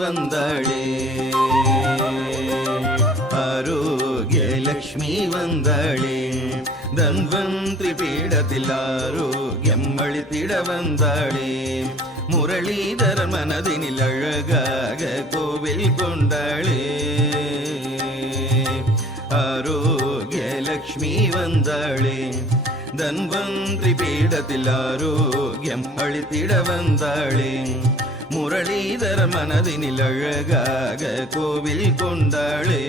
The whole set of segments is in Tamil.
வந்தாளே ஆரோக்கிய லக்ஷ்மி வந்தாளே தன்வந்திரி பீடத்தில் ஆரோக்கியம் அளித்திட வந்தாளே முரளிதர மனதினில் அழகாக கோவில் கொண்டாளே ஆரோக்கிய லக்ஷ்மி வந்தாளே தன்வந்திரி பீடத்தில் ஆரோக்கியம் அளித்திட வந்தாளே முரளிதர மனதினில் அழகாக கோவில் கொண்டாளே.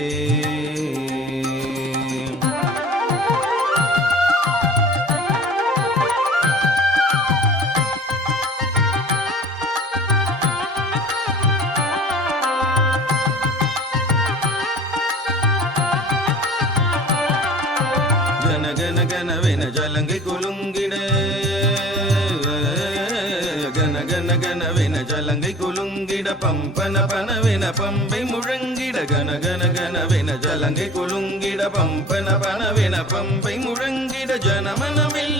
கன கனவென ஜலங்கை குலுங்கி கனவென ஜலங்கை குலுங்கிட பம்பன பனவென பம்பை முழங்கிட கன கன கனவென ஜலங்கை குலுங்கிட பம்பன பனவென பம்பை முழங்கிட ஜனமனமெல்லாம்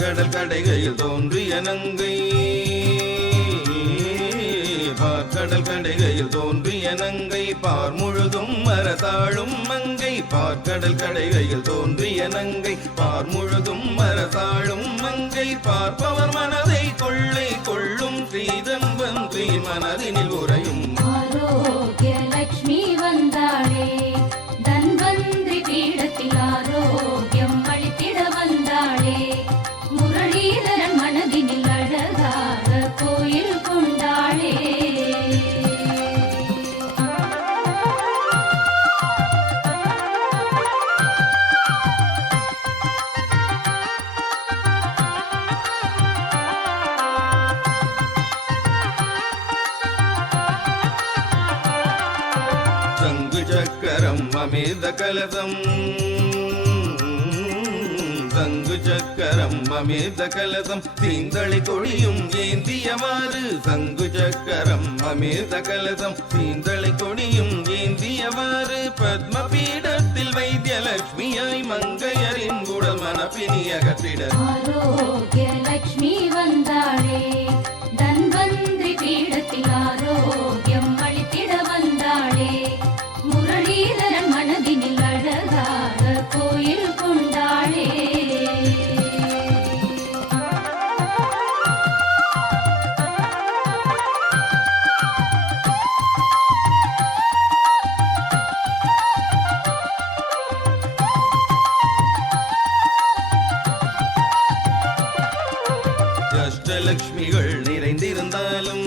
பார்க்கடல் கடைகையில் தோன்றிய நங்கை. பார்க்கடல் கடைகையில் தோன்றிய நங்கை. பார் முழுதும் மரதாளும் மங்கை. பார்க்கடல் கடைகையில் தோன்றிய நங்கை. பார் முழுதும் மரதாளும் மங்கை. பார்ப்பவர் மனதை கொள்ளை கொள்ளும். ஸ்ரீதன் வந்தி மனதினில் உறையும் சக்கரம் அமிர்த கலசம். சங்கு சக்கரம் அமிர்த கலசம். தீந்தளி கொடியும் ஏந்தியவாறு. சங்கு சக்கரம் அமிர்த கலசம். தீந்தளி கொடியும் ஏந்தியவாறு. பத்ம பீடத்தில் வைத்தியலட்சுமியாய் மங்கையரின் உடல் மனப்பினி அகற்றிட ஆரோக்கிய வந்தாளே. அஷ்டலட்சுமிகள் நிறைந்திருந்தாலும்